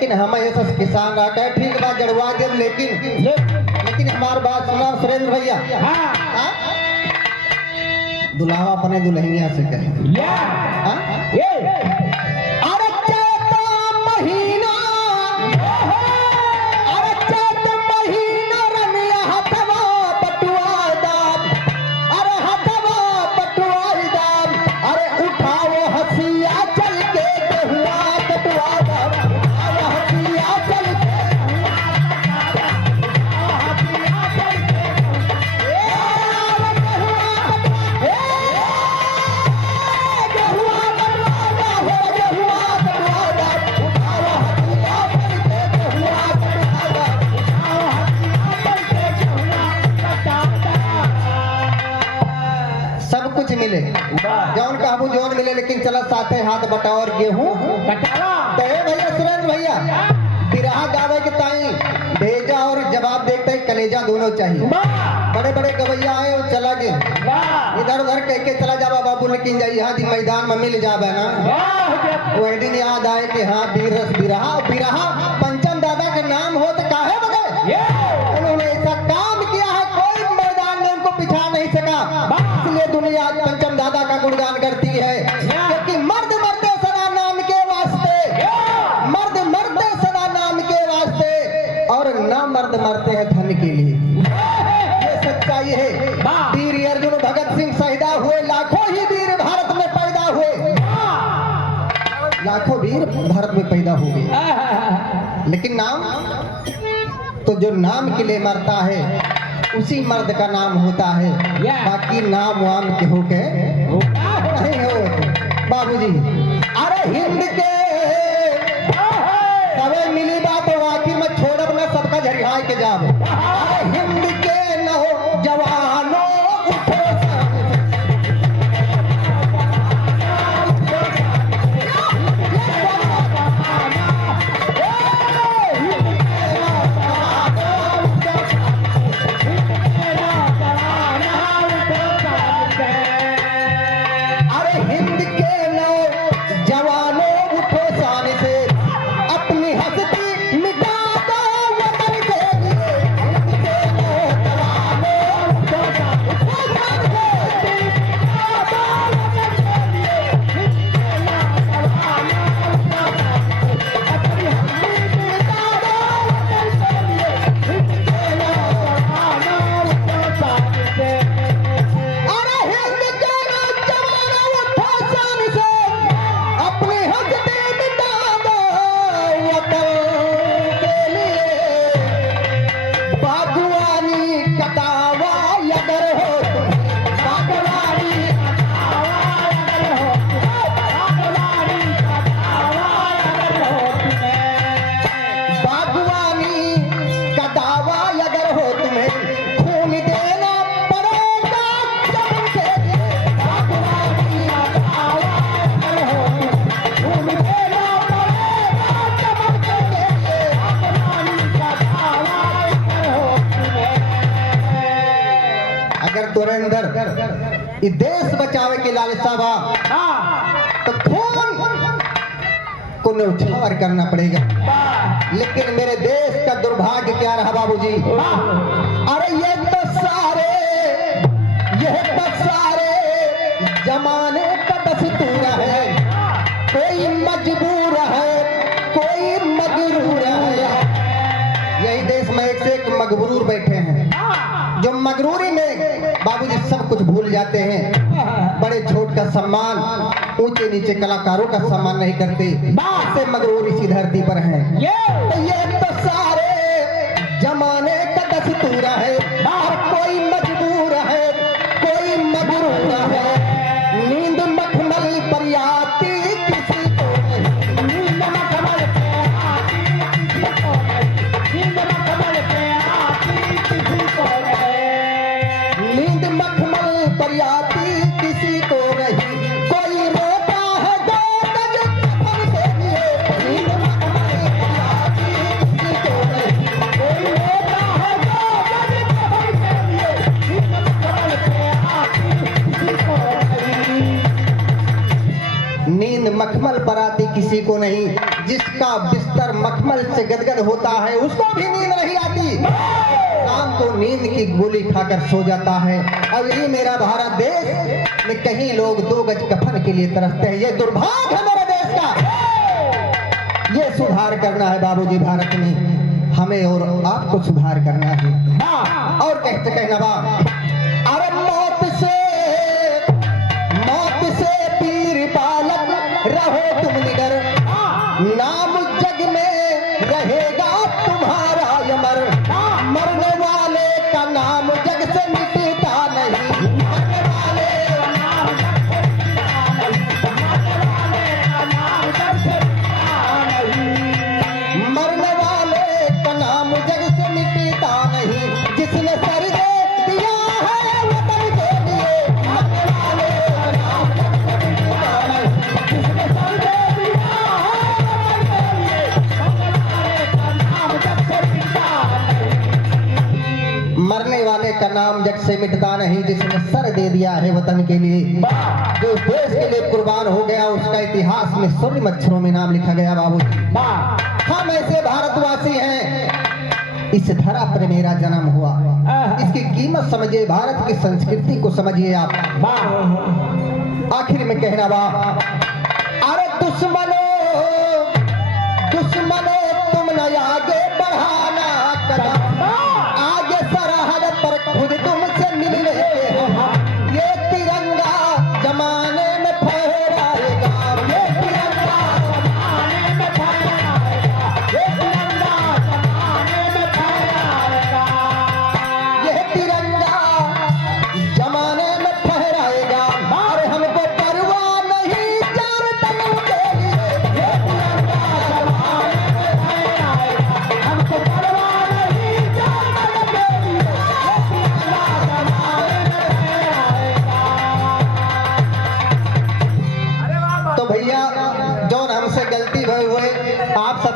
लेकिन हम ऐसा किसान रहा है ठीक बात जड़वा दे लेकिन हमारी बात सुना सुरेंद्र भैया। हाँ? दुल्हा अपने दुल्हनिया से कहे अरे चैत महीना रनिया हथवा पटुआदार अरे हथवा पटुआदार अरे उठाओ हसिया चल के हुआ पटुआदार अरे हसिया चल के सब कुछ मिले जौन कहबू जौन मिले लेकिन चला साथे हाथ बटाओ गेहूं तो भैया सुरेंद्र भैया बिरहा गावे के ताई भेजा और जवाब देखते ही कलेजा दोनों चाहिए। बड़े बड़े गवैया आए और चला गए इधर उधर कह के चला जावा बाबू लेकिन जाइए यहाँ मैदान में मिल जावे ना वही दिन याद आए कि हाँ बीर रस बिरहा पंचम दादा के नाम हो तो काहे बगे उन्होंने ऐसा काम किया है कोई मैदान में उनको पिछा नहीं सका इसलिए दुनिया आज पंचम दादा का गुणगान करती है क्योंकि मर्द मरते सदा नाम के वास्ते मर्द मरते सदा नाम के वास्ते और न मर्द मरते हैं धन के लिए। ये सच्चाई है। वीर अर्जुन भगत सिंह शहीदा हुए लाखों ही वीर भारत में पैदा हुए लाखों वीर भारत में पैदा हुए लेकिन नाम तो जो नाम के लिए मरता है उसी मर्द का नाम होता है बाकी नाम वाम के हो के नहीं हो बाबूजी। अरे हिंद के सबे मिली बात और आखिर में छोड़ब ना सबका झरिहाय के जाब। अरे हिंद के न हो जवानों उठो अंदर देश बचावे के लालसा बा तो खून को न्यौछावर करना पड़ेगा। लेकिन मेरे देश का दुर्भाग्य क्या रहा बाबूजी। अरे ये तो सारे जमाने का दस्तूर है। कोई मजबूर है कोई मगरूर है। यही देश में एक से एक मगरूर बैठे हैं जो मगरूरी में बाबूजी सब कुछ भूल जाते हैं। बड़े छोट का सम्मान ऊंचे नीचे कलाकारों का सम्मान नहीं करते। से मगरूर इसी धरती पर है। तो ये तो सारे जमाने का दस्तूर है। और कोई मजबूर है कोई मगरूर है। नींद मखमल पर आती किसी को नींद मखमल पे आती नींद मखमल पे आती किसी को नींद मखमल पर आती किसी को नहीं। कोई रोता है दो गज कफन के लिए। नींद मखमल पर आती किसी को नहीं। कोई रोता है दो गज कफन किसी को नहीं। जिसका बिस्तर मखमल से गदगद होता है उसको भी नींद नहीं आती। शाम को नींद की गोली खाकर सो जाता है। और यही मेरा भारत देश में कहीं लोग 2 गज कफन के लिए तरसते हैं। ये दुर्भाग्य है मेरे देश का। ये सुधार करना है बाबूजी भारत में, हमें और आपको सुधार करना है। और कहना बा, अरे मौत से पीर पालक रहो तुम निडर, नाम जग में रहेगा तुम्हारा अमर। मरने वाले का नाम जग से मिटता नहीं, मरने वाले का नाम जग से मिटता नहीं। जिसने सर दे दिया है वतन के लिए, मरने वाले का नाम जग से मिटता नहीं। जिसने सर दे दिया है वतन के लिए, मरने वाले का नाम जग से मिटता नहीं। जिसने सर दे दिया है वतन के लिए, जो देश के लिए कुर्बान हो गया उसका इतिहास में स्वर्ण अक्षरों में नाम लिखा गया। बाबू हम ऐसे भारतवासी हैं, इस धरा पर मेरा जन्म हुआ, इसकी कीमत समझिए, भारत की संस्कृति को समझिए आप। आखिर में कहना बा, अरे दुश्मनों तुम न आगे बढ़ाना कदम, आगे सरहद पर खुद तुमसे मिलने हो। ये तिरंगा जमाने में फहराएगा, ये तिरंगा जमाने में फहराएगा, ये तिरंगा जमाने में फहराएगा, ये तिरंगा जमाने में फहराएगा। और हमको परवाह नहीं जान तक के लिए, ये तिरंगा जमाने में फहराएगा। हमको परवाह नहीं जान तक के लिए, ये तिरंगा जमाने में फहराएगा। तो भैया जौन हमसे गलती भई हुए आप सब